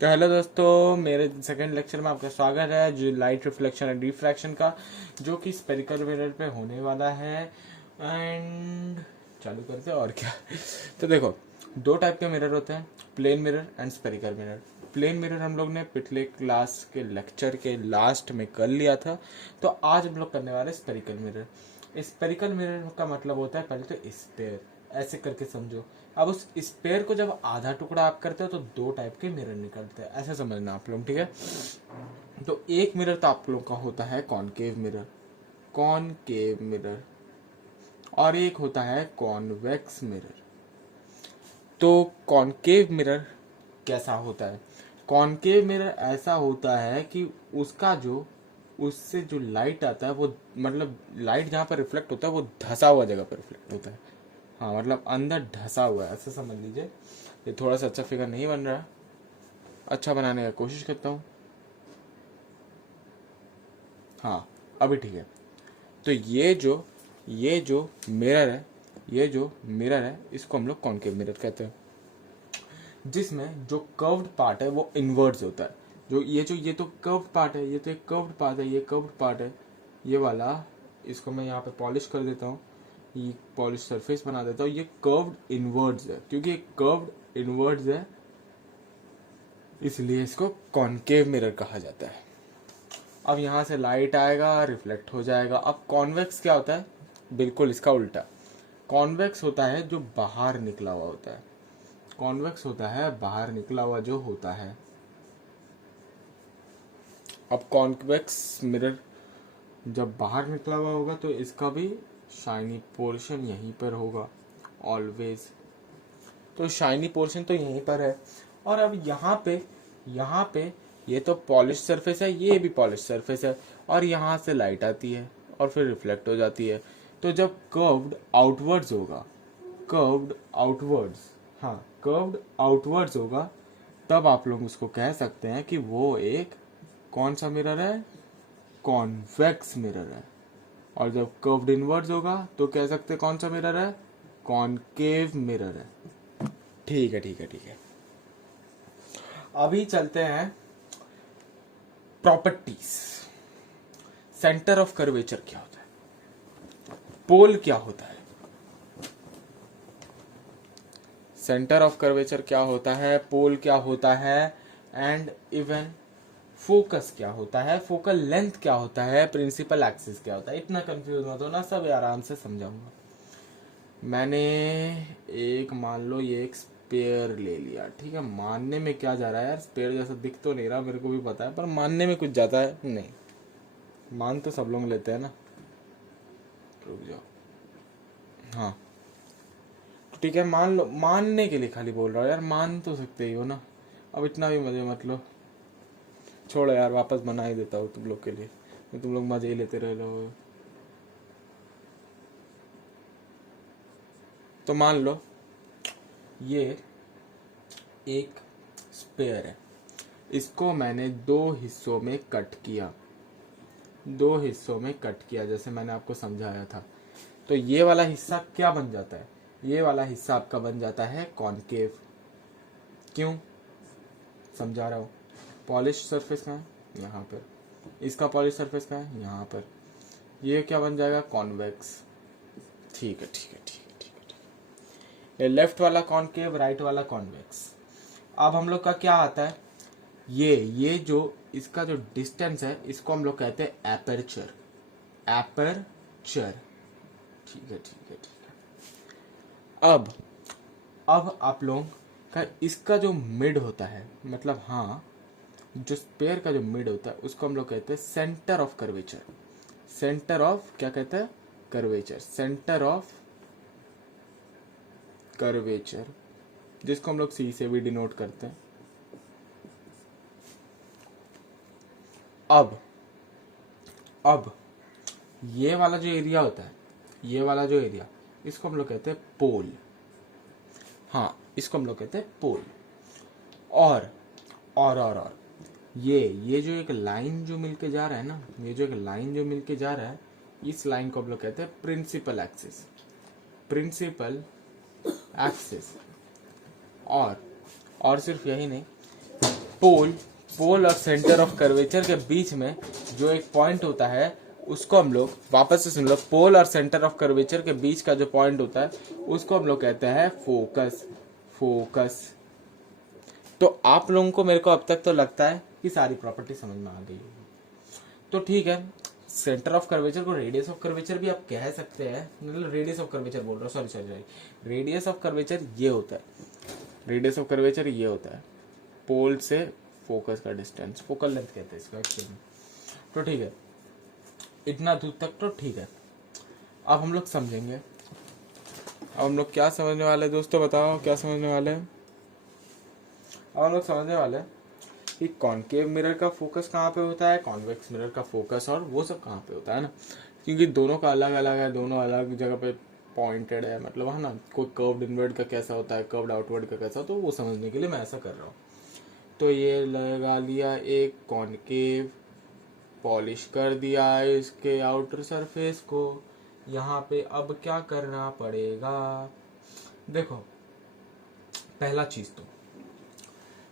तो हेलो दोस्तों, मेरे सेकंड लेक्चर में आपका स्वागत है जो लाइट रिफ्लेक्शन एंड रिफ्रैक्शन का, जो कि स्पेरिकल मिरर पे होने वाला है। एंड चालू करते हैं और क्या। तो देखो, दो टाइप के मिरर होते हैं, plane mirror and spherical mirror. Plane mirror हम लोग ने पिछले क्लास के लेक्चर के लास्ट में कर लिया था, तो आज हम लोग करने वाले स्पेरिकल मिरर। स्पेरिकल मिरर का मतलब होता है, पहले तो स्पेयर, ऐसे करके समझो। अब उस स्पेयर को जब आधा टुकड़ा आप करते हो तो दो टाइप के मिरर निकलते हैं, ऐसे समझना आप लोग, ठीक है। तो एक मिरर तो आप लोग का होता है कॉनकेव मिरर, कॉनकेव मिरर, और एक होता है कॉन्वेक्स मिरर। तो कॉनकेव मिरर कैसा होता है? कॉनकेव मिरर ऐसा होता है कि उसका जो उससे जो लाइट आता है वो, मतलब लाइट जहाँ पर रिफ्लेक्ट होता है वो धसा हुआ जगह पर रिफ्लेक्ट होता है। हाँ, मतलब अंदर ढसा हुआ है, ऐसे समझ लीजिए। ये थोड़ा सा अच्छा फिगर नहीं बन रहा, अच्छा बनाने का कोशिश करता हूँ। हाँ, अभी ठीक है। तो ये जो मिरर है, ये जो मिरर है, इसको हम लोग कॉनकेव मिरर कहते हैं, जिसमें जो कर्व्ड पार्ट है वो इनवर्ड्स होता है। ये तो कर्व्ड पार्ट है, ये तो एक कर्व्ड पार्ट है, ये कर्व्ड पार्ट है, ये वाला। इसको मैं यहाँ पे पॉलिश कर देता हूँ, ये पॉलिश सरफेस बना देता हूँ। ये कर्व्ड इनवर्ड्स है, क्योंकि ये कर्व्ड इनवर्ड्स है इसलिए इसको कॉनकेव मिरर कहा जाता है। अब यहाँ से लाइट आएगा, रिफ्लेक्ट हो जाएगा। अब कॉन्वेक्स क्या होता है? बिल्कुल इसका उल्टा। कॉन्वेक्स होता है जो बाहर निकला हुआ होता है, कॉन्वेक्स होता है बाहर निकला हुआ जो होता है। अब कॉन्वेक्स मिरर जब बाहर निकला हुआ होगा तो इसका भी शाइनी पोर्शन यहीं पर होगा ऑलवेज। तो शाइनी पोर्शन तो यहीं पर है। और अब यहाँ पे ये तो पॉलिश सरफेस है, ये भी पॉलिश सरफेस है, और यहाँ से लाइट आती है और फिर रिफ्लेक्ट हो जाती है। तो जब कर्व्ड आउटवर्ड्स होगा, कर्व्ड आउटवर्ड्स, हाँ कर्व्ड आउटवर्ड्स होगा, तब आप लोग उसको कह सकते हैं कि वो एक कौन सा मिरर है? कॉन्वेक्स मिरर है। और जब कर्व्ड इनवर्ड्स होगा तो कह सकते हैं कौन सा मिरर है? कॉनकेव मिरर है। ठीक है, ठीक है, ठीक है। अभी चलते हैं प्रॉपर्टीज। सेंटर ऑफ कर्वेचर क्या होता है? पोल क्या होता है? सेंटर ऑफ कर्वेचर क्या होता है? पोल क्या होता है? एंड इवन फोकस क्या होता है? फोकल लेंथ क्या होता है? प्रिंसिपल एक्सिस क्या होता है? इतना कंफ्यूज मत होना, सब आराम से समझाऊंगा। मैंने एक, मान लो ये एक स्पेयर ले लिया, ठीक है। मानने में क्या जा रहा है यार, स्पेयर जैसा दिख तो नहीं रहा, मेरे को भी पता है, पर मानने में कुछ जाता है नहीं। मान तो सब लोग लेते हैं ना। रुक जाओ, हाँ ठीक है, मान लो। मानने के लिए खाली बोल रहा हूँ यार, मान तो सकते ही हो ना। अब इतना भी मजे मत लो, छोड़ो यार, वापस बना ही देता हूँ तुम लोग के लिए, तुम लोग मजे ही लेते रह लो। तो मान लो ये एक स्पेयर है, इसको मैंने दो हिस्सों में कट किया, दो हिस्सों में कट किया जैसे मैंने आपको समझाया था। तो ये वाला हिस्सा क्या बन जाता है? ये वाला हिस्सा आपका बन जाता है कॉनकेव। क्यों? समझा रहा हूँ। पॉलिश सरफेस कहाँ है? यहाँ पर। इसका पॉलिश सरफेस कहाँ है? यहाँ पर। ये क्या बन जाएगा? कॉन्वेक्स। ठीक है, ठीक है, ठीक है, ठीक है, ठीक है। ये लेफ्ट वाला कॉनकेव, राइट वाला कॉन्वेक्स। अब हम लोग का क्या आता है? ये जो इसका जो डिस्टेंस है, इसको हम लोग कहते हैं एपर्चर। एपर्चर, ठीक है, ठीक है, ठीक है। अब आप लोग का इसका जो मिड होता है, मतलब हाँ, जो स्पेयर का जो मिड होता है उसको हम लोग कहते हैं centre of curvature. Centre of क्या कहते हैं? कर्वेचर। सेंटर ऑफ कर्वेचर, जिसको हम लोग सी से भी डिनोट करते हैं। अब ये वाला जो एरिया होता है, ये वाला जो एरिया, इसको हम लोग कहते हैं पोल। हाँ, इसको हम लोग कहते हैं पोल। और ये जो एक लाइन जो मिलके जा रहा है ना, ये जो एक लाइन जो मिलके जा रहा है, इस लाइन को हम लोग कहते हैं प्रिंसिपल एक्सिस। Principal axis. और सिर्फ यही नहीं, पोल और सेंटर ऑफ कर्वेचर के बीच में जो एक पॉइंट होता है उसको हम लोग, वापस से सुन लो, पोल और सेंटर ऑफ कर्वेचर के बीच का जो पॉइंट होता है उसको हम लोग कहते हैं फोकस। तो आप लोगों को, मेरे को अब तक तो लगता है कि सारी प्रॉपर्टी समझ में आ गई होगी। तो ठीक है, सेंटर ऑफ कर्वेचर को रेडियस ऑफ कर्वेचर भी आप कह सकते हैं, मतलब रेडियस ऑफ कर्वेचर बोल रहा हूँ, सॉरी, रेडियस ऑफ कर्वेचर ये होता है, रेडियस ऑफ कर्वेचर ये होता है पोल से फोकस का डिस्टेंस, फोकल लेंथ कहते हैं इसको एक्चुअली। तो ठीक है, इतना दूर तक तो ठीक है। अब हम लोग समझेंगे, अब हम लोग क्या समझने वाले हैं दोस्तों, बताओ क्या समझने वाले हैं। अब हम लोग समझने वाले हैं कि कॉनकेव मिरर का फोकस कहाँ पे होता है, कॉन्वेक्स मिरर का फोकस और वो सब कहाँ पे होता है ना, क्योंकि दोनों का अलग अलग है, दोनों अलग जगह पे पॉइंटेड है, मतलब है ना, कोई कर्व्ड इनवर्ड का कैसा होता है, कर्व्ड आउटवर्ड का कैसा, तो वो समझने के लिए मैं ऐसा कर रहा हूँ। तो ये लगा लिया एक कॉनकेव, पॉलिश कर दिया इसके आउटर सरफेस को। यहाँ पे अब क्या करना पड़ेगा, देखो पहला चीज तो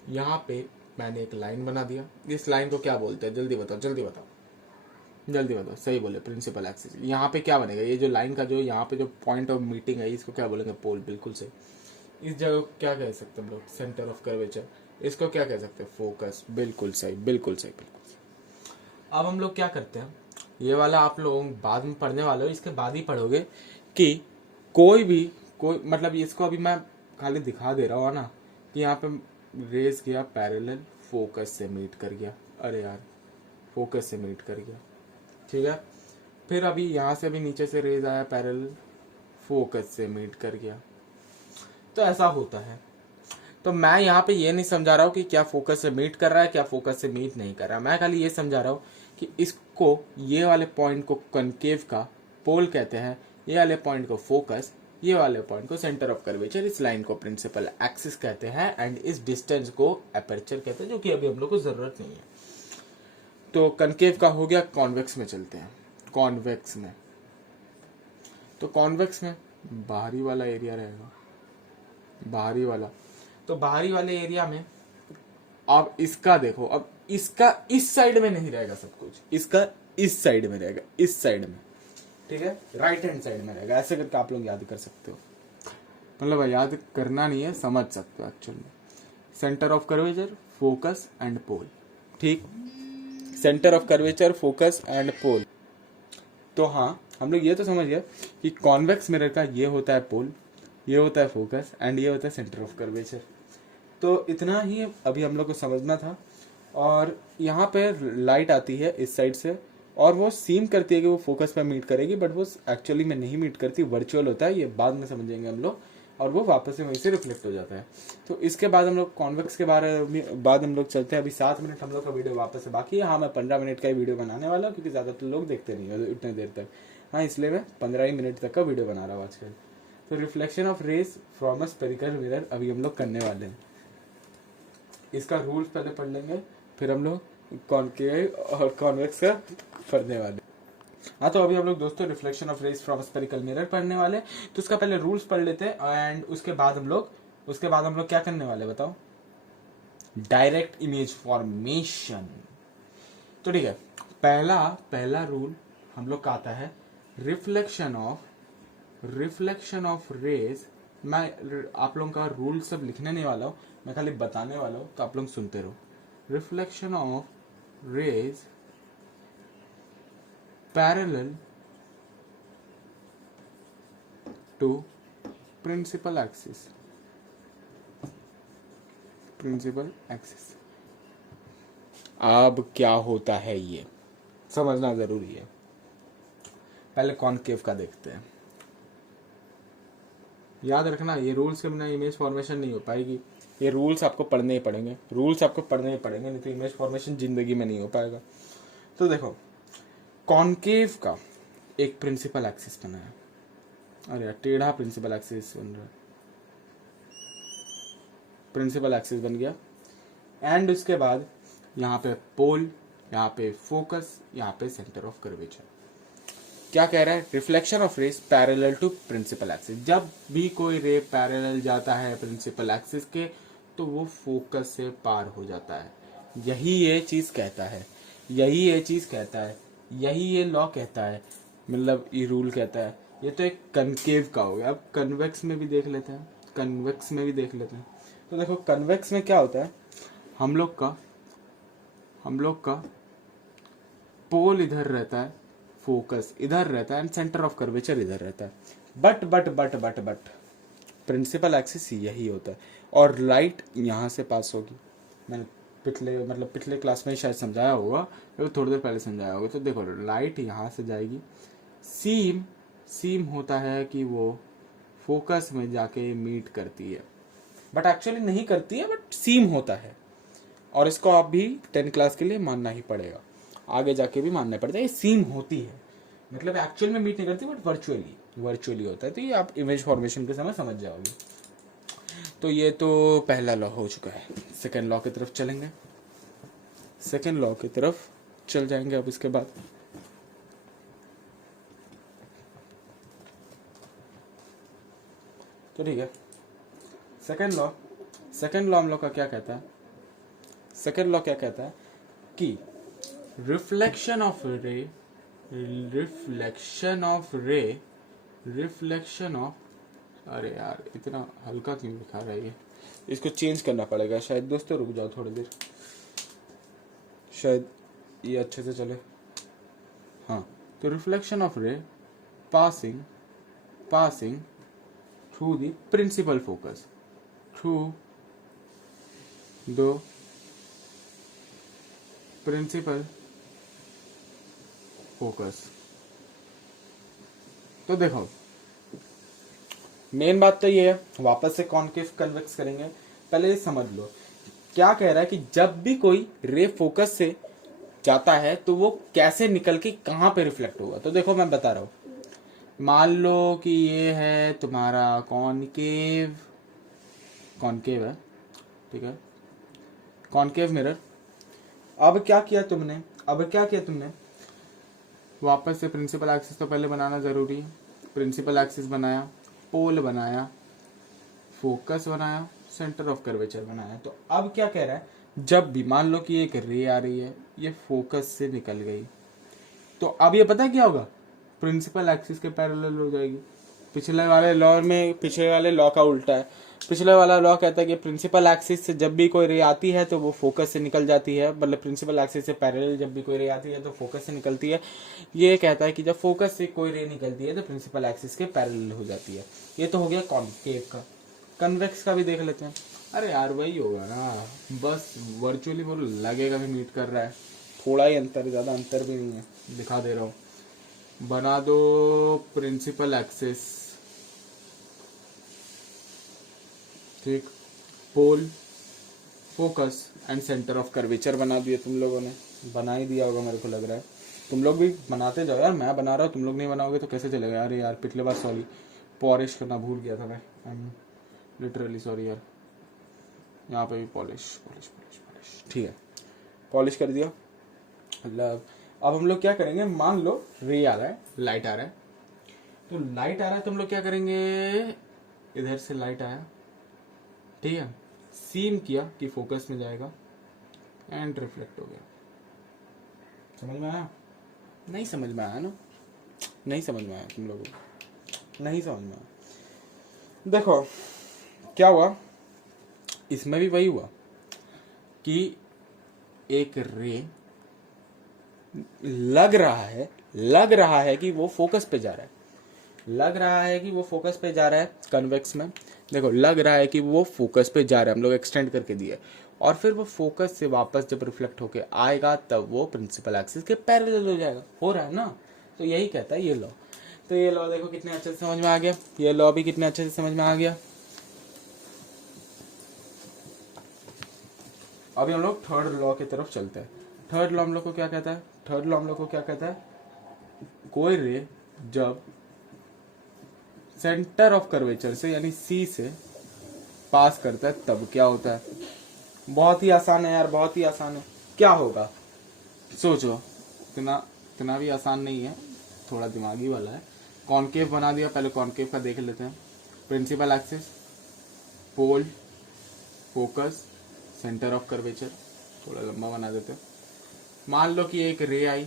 यहाँ पे मैंने एक लाइन बना दिया, इस लाइन को क्या बोलते हैं, जल्दी बताओ, सही बोले, प्रिंसिपल एक्सिस। यहाँ पे क्या बनेगा, ये जो लाइन का जो यहाँ पे जो पॉइंट ऑफ मीटिंग है इसको क्या बोलेंगे, पोल, बिल्कुल सही। इस जगह को क्या कह सकते हैं हम लोग, सेंटर ऑफ कर्वेचर, इसको क्या कह सकते हैं, फोकस, बिल्कुल सही। अब हम लोग क्या करते हैं, ये वाला आप लोग बाद में पढ़ने वाले हो, इसके बाद ही पढ़ोगे कि कोई मतलब इसको अभी मैं खाली दिखा दे रहा हूँ ना कि यहाँ पे रेस गया पैरेलल, फोकस से मीट कर गया, अरे यार फोकस से मीट कर गया, ठीक है। फिर अभी यहाँ से भी नीचे से रेज आया पैरेलल, फोकस से मीट कर गया, तो ऐसा होता है। तो मैं यहाँ पे ये नहीं समझा रहा हूँ कि क्या फोकस से मीट कर रहा है, क्या फोकस से मीट नहीं कर रहा है, मैं खाली ये समझा रहा हूँ कि इसको, ये वाले पॉइंट को कॉनकेव का पोल कहते हैं, ये वाले पॉइंट को फोकस, ये वाले पॉइंट को सेंटर ऑफ कर्वेचर, इस लाइन को प्रिंसिपल एक्सिस कहते हैं, एंड इस डिस्टेंस को एपर्चर कहते हैं, जो कि अभी हम लोग को जरूरत नहीं है। तो कॉनकेव का हो गया, कॉन्वेक्स में चलते हैं। कॉन्वेक्स में, तो कॉन्वेक्स में बाहरी वाला एरिया रहेगा, बाहरी वाला, तो बाहरी वाले एरिया में अब इसका देखो, अब इसका इस साइड में नहीं रहेगा सब कुछ, इसका इस साइड में रहेगा, इस साइड में, ठीक है, राइट हैंड साइड में रहेगा। ऐसे करके आप लोग याद कर सकते हो, मतलब याद करना नहीं है, समझ सकते हो actually. Centre of curvature, focus and pole, ठीक, centre of curvature, focus and pole. तो हाँ, हम लोग ये तो समझ गए कि कॉन्वेक्स मिरर का ये होता है पोल, ये होता है फोकस, एंड ये होता है सेंटर ऑफ कर्वेचर। तो इतना ही अभी हम लोग को समझना था। और यहाँ पे लाइट आती है इस साइड से, और वो सीम करती है कि वो फोकस पे मीट करेगी, बट वो एक्चुअली में नहीं मीट करती, वर्चुअल होता है, ये बाद में समझेंगे हम लोग, और वो वापस से वहीं से रिफ्लेक्ट हो जाता है। तो इसके बाद हम लोग कॉन्वेक्स के बारे में बाद हम लोग चलते हैं। अभी 7 मिनट हम लोग का वीडियो वापस से बाकी है। हाँ, मैं 15 मिनट का ही वीडियो बनाने वाला हूँ, क्योंकि ज़्यादातर लोग देखते नहीं है इतने देर तक, हाँ, इसलिए मैं 15 ही मिनट तक का वीडियो बना रहा हूँ आजकल। तो reflection of rays from a spherical mirror अभी हम लोग करने वाले हैं। इसका रूल्स पहले पढ़ लेंगे, फिर हम लोग कॉनकेव और कॉन्वेक्स का पढ़ने वाले। हाँ, तो अभी हम लोग दोस्तों reflection of rays from spherical mirror पढ़ने वाले, तो उसका पहले रूल्स पढ़ लेते हैं, एंड उसके बाद हम लोग क्या करने वाले बताओ, डायरेक्ट इमेज फॉर्मेशन। तो ठीक है, पहला रूल हम लोग का आता है रिफ्लेक्शन ऑफ रेस। मैं आप लोगों का रूल सब लिखने नहीं वाला हूँ, मैं खाली बताने वाला हूँ, तो आप लोग सुनते रहो। Reflection of rays parallel to principal axis, अब क्या होता है ये समझना जरूरी है। पहले कॉनकेव का देखते हैं। याद रखना, ये रूल्स के बिना इमेज फॉर्मेशन नहीं हो पाएगी, ये रूल्स आपको पढ़ने ही पड़ेंगे, नहीं तो इमेज फॉर्मेशन जिंदगी में नहीं हो पाएगा। तो देखो, कॉनकेव का एक प्रिंसिपल एक्सिस बना है, अरे टेढ़ा प्रिंसिपल एक्सिस बन रहा है, प्रिंसिपल एक्सिस बन गया, एंड उसके बाद यहाँ पे पोल, यहाँ पे फोकस, यहाँ पे सेंटर ऑफ कर्वेचर। क्या कह रहा है, reflection of rays parallel to principal axis. जब भी कोई रे पैरेलल जाता है प्रिंसिपल एक्सिस के, तो वो फोकस से पार हो जाता है। यही ये चीज कहता है, यही ये चीज कहता है, यही ये लॉ कहता है, मतलब ये रूल कहता है। ये तो एक कनकेव का हो गया। अब कन्वेक्स में भी देख लेते हैं, कन्वेक्स में भी देख लेते हैं। तो देखो कन्वेक्स में क्या होता है, हम लोग का पोल इधर रहता है, फोकस इधर रहता है एंड सेंटर ऑफ कर्वेचर इधर रहता है। बट प्रिंसिपल एक्सिस यही होता है और लाइट यहाँ से पास होगी। मैंने पिछले क्लास में शायद समझाया होगा, तो थोड़ी देर पहले समझाया होगा। तो देखो लाइट यहाँ से जाएगी, सीम होता है कि वो फोकस में जाके मीट करती है, बट एक्चुअली नहीं करती है, बट सीम होता है। और इसको आप भी 10 क्लास के लिए मानना ही पड़ेगा, आगे जाके भी मानना पड़ता है। ये सीम होती है, मतलब एक्चुअल में मीट नहीं करती, बट वर्चुअली होता है। तो ये आप इमेज फॉर्मेशन के समय समझ जाओगे। तो ये तो पहला लॉ हो चुका है। सेकेंड लॉ की तरफ चलेंगे, सेकेंड लॉ की तरफ चल जाएंगे अब इसके बाद। तो ठीक है, सेकेंड लॉ हम लोग का क्या कहता है, सेकेंड लॉ क्या कहता है कि रिफ्लेक्शन ऑफ अरे यार इतना हल्का क्यों लिखा रहा है ये, इसको चेंज करना पड़ेगा शायद। दोस्तों रुक जाओ थोड़ी देर, शायद ये अच्छे से चले। हाँ, तो reflection of ray passing through the principal focus, through the principal focus. तो देखो मेन बात तो ये है, वापस से कॉनकेव कन्वेक्स करेंगे। पहले ये समझ लो क्या कह रहा है कि जब भी कोई रे फोकस से जाता है तो वो कैसे निकल के कहां पे रिफ्लेक्ट होगा। तो देखो मैं बता रहा हूं, मान लो कि ये है तुम्हारा कॉनकेव है, ठीक है, कॉनकेव मिरर। अब क्या किया तुमने, वापस से प्रिंसिपल एक्सिस तो पहले बनाना जरूरी है। प्रिंसिपल एक्सिस बनाया, पोल बनाया, फोकस बनाया, सेंटर ऑफ कर्वेचर बनाया। तो अब क्या कह रहा है, जब भी मान लो कि एक रे आ रही है, ये फोकस से निकल गई, तो अब ये पता क्या होगा, प्रिंसिपल एक्सिस के पैरेलल हो जाएगी। पिछले वाले लॉ का उल्टा है। पिछले वाला लॉ कहता है कि प्रिंसिपल एक्सिस से जब भी कोई रे आती है तो वो फोकस से निकल जाती है, मतलब प्रिंसिपल एक्सिस से पैरेलल जब भी कोई रे आती है तो फोकस से निकलती है। ये कहता है कि जब फोकस से कोई रे निकलती है तो प्रिंसिपल एक्सिस के पैरेलल हो जाती है। ये तो हो गया कॉनकेव का। कन्वेक्स का भी देख लेते हैं। अरे यार वही होगा ना, बस वर्चुअली वो लगेगा भी मीट कर रहा है, थोड़ा ही अंतर, ज्यादा अंतर भी नहीं है, दिखा दे रहा हूँ। बना दो प्रिंसिपल एक्सिस, ठीक, pole, focus and centre of curvature बना दिए तुम लोगों ने, बना ही दिया होगा मेरे को लग रहा है। तुम लोग भी बनाते जाओ यार, मैं बना रहा हूँ, तुम लोग नहीं बनाओगे तो कैसे चलेगा यार। पिछले बार सॉरी, पॉलिश करना भूल गया था मैं, लिटरली सॉरी यार। यहाँ पे भी पॉलिश, ठीक है, पॉलिश कर दिया। मतलब अब हम लोग क्या करेंगे, मान लो रे आ रहा है, लाइट आ रहा है, तो लाइट आ रहा है तो हम लोग क्या करेंगे, इधर से लाइट आया, ठीक है, सीम किया कि फोकस में जाएगा एंड रिफ्लेक्ट हो गया। समझ में आया? नहीं समझ में आया ना, नहीं समझ में आया तुम लोगों को, नहीं समझ में आया। देखो क्या हुआ, इसमें भी वही हुआ कि एक रे लग रहा है कि वो फोकस पे जा रहा है, कन्वेक्स में देखो लग रहा है कि वो फोकस पे जा रहा है, हम लोग एक्सटेंड करके दिए, और फिर वो फोकस से वापस जब रिफ्लेक्ट होके आएगा तब वो प्रिंसिपल एक्सिस के पैरेलल हो जाएगा। हो रहा है ना, तो यही कहता है ये लॉ। तो ये लॉ देखो कितने अच्छे से समझ में आ गया, ये लॉ भी कितने अच्छे से समझ में आ गया। अभी हम लोग थर्ड लॉ की तरफ चलते हैं। थर्ड लॉ हम लोग को क्या कहता है, कोई रे जब सेंटर ऑफ कर्वेचर से यानी सी से पास करता है तब क्या होता है। बहुत ही आसान है यार, बहुत ही आसान है। क्या होगा सोचो, इतना भी आसान नहीं है, थोड़ा दिमागी वाला है। कॉनकेव बना दिया, पहले कॉनकेव का देख लेते हैं। Principal axis, pole, focus, centre of curvature, थोड़ा लंबा बना देते हैं। मान लो कि एक रे आई,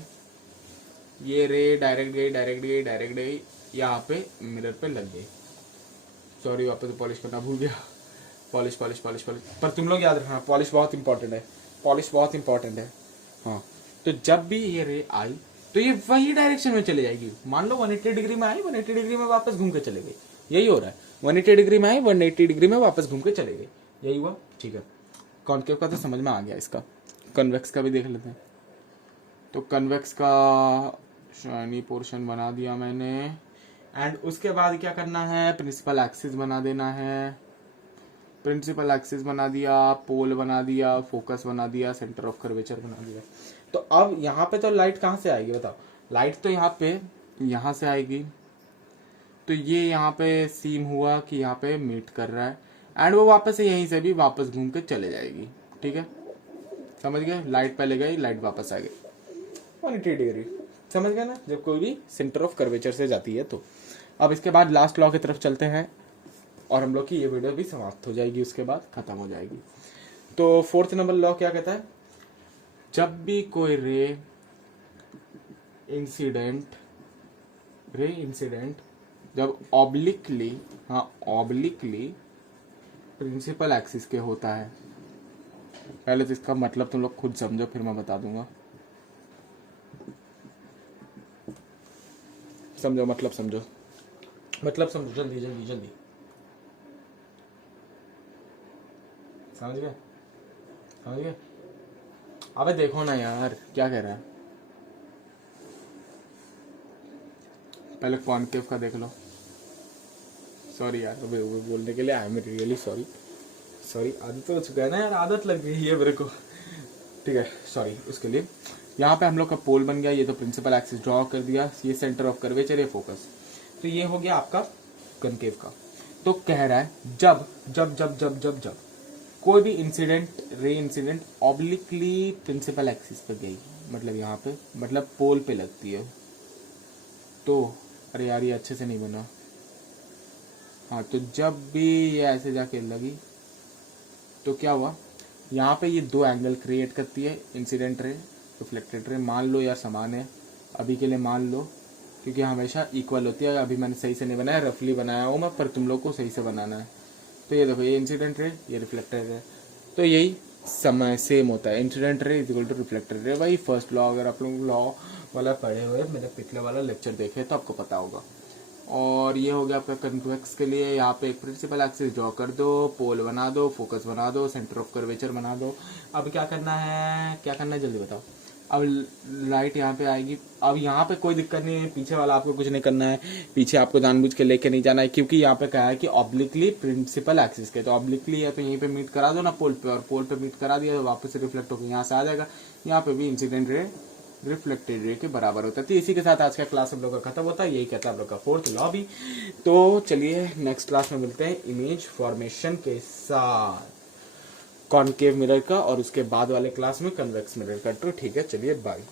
ये रे डायरेक्ट गई यहाँ पे मिरर पे लग गई। सॉरी, वापस पॉलिश करना भूल गया। पॉलिश पर तुम लोग याद रखना, पॉलिश बहुत इंपॉर्टेंट है। हाँ, तो जब भी ये रे आई तो ये वही डायरेक्शन में चले जाएगी। मान लो 180 डिग्री में आई, 180 डिग्री में वापस घूम के चले गई। यही हो रहा है, 180 डिग्री में आई, 180 डिग्री में वापस घूम के चले गई। यही हुआ, ठीक है। कॉन्केव का तो समझ में आ गया, इसका कन्वेक्स का भी देख लेते हैं। तो कन्वेक्स का शाइनी पोर्शन बना दिया मैंने, एंड उसके बाद क्या करना है, प्रिंसिपल एक्सिस बना देना है। प्रिंसिपल एक्सिस बना दिया, पोल बना दिया, फोकस बना दिया, सेंटर ऑफ कर्वेचर बना दिया। तो अब यहाँ पे तो लाइट कहाँ से आएगी बताओ? लाइट तो यहाँ से आएगी। तो ये यहाँ पे सीम हुआ कि यहाँ पे मीट कर रहा है, एंड वो वापस से यहीं से भी वापस घूम के चले जाएगी। ठीक है, समझ गए? लाइट पहले गई, लाइट वापस आ गई 180 डिग्री। समझ गए ना, जब कोई भी सेंटर ऑफ कर्वेचर से जाती है तो। अब इसके बाद लास्ट लॉ की तरफ चलते हैं और हम लोग की ये वीडियो भी समाप्त हो जाएगी, उसके बाद खत्म हो जाएगी। तो 4th नंबर लॉ क्या कहता है? जब भी कोई रे इंसिडेंट जब ऑब्लिकली प्रिंसिपल एक्सिस के होता है, पहले तो इसका मतलब तुम लोग खुद समझो, फिर मैं बता दूंगा। समझो, मतलब समझो जल्दी समझ गए? अबे देखो ना यार, क्या कह रहा है? पहले कॉनकेव का देख लो। सॉरी यार, अबे वो बोलने के लिए आई एम रियली सॉरी। आदत हो चुका है ना यार, आदत लग गई है मेरे को। ठीक है, सॉरी उसके लिए। यहाँ पे हम लोग का पोल बन गया, ये तो प्रिंसिपल एक्सिस ड्रॉ कर दिया, ये सेंटर ऑफ कर्वेचर, ये फोकस। तो ये हो गया आपका कॉनकेव का। तो कह रहा है जब कोई भी ray incident obliquely principal axis पे गई, मतलब यहाँ पे, मतलब पोल पे लगती है, तो अरे यार ये अच्छे से नहीं बना। हाँ, तो जब भी ये ऐसे जाके लगी तो क्या हुआ, यहाँ पे ये 2 एंगल क्रिएट करती है, इंसिडेंट रे, रिफ्लेक्टेड रे। मान लो यार समान है, अभी के लिए मान लो, क्योंकि हमेशा इक्वल होती है। अभी मैंने सही से नहीं बनाया, रफली बनाया हूँ मैं, पर तुम लोग को सही से बनाना है। तो ये देखो, ये इंसिडेंट रे, ये रिफ्लेक्टेड रे, तो यही समय सेम होता है। Incident ray is equal to reflected ray. भाई फर्स्ट लॉ अगर आप लोग लॉ वाला पढ़े हुए, मैंने पिछले वाला लेक्चर देखे तो आपको पता होगा। और ये हो गया आपका कन्वेक्स के लिए। यहाँ पे एक प्रिंसिपल एक्सिस ड्रॉ कर दो, पोल बना दो, फोकस बना दो, सेंटर ऑफ कर्वेचर बना दो। अब क्या करना है जल्दी बताओ। अब लाइट यहाँ पे आएगी। अब यहाँ पे कोई दिक्कत नहीं है, पीछे वाला आपको कुछ नहीं करना है, पीछे आपको जानबूझ के लेके नहीं जाना है, क्योंकि यहाँ पे कहा है कि ऑब्लिकली प्रिंसिपल एक्सिस के। तो ऑब्लिकली है तो यहीं पे मीट करा दो ना पोल पे, और पोल पे मीट करा दिया तो वापस से रिफ्लेक्ट होकर यहाँ से आ जाएगा। यहाँ पे भी इंसिडेंट रे रिफ्लेक्टेड रे के बराबर होता है। तो इसी के साथ आज का क्लास हम लोग का खत्म होता है। यही कहता है हम लोग का 4th लॉ भी। तो चलिए नेक्स्ट क्लास में मिलते हैं इमेज फॉर्मेशन के साथ, कॉनकेव मिरर का, और उसके बाद वाले क्लास में कन्वेक्स मिरर का। तो ठीक है, चलिए बाय।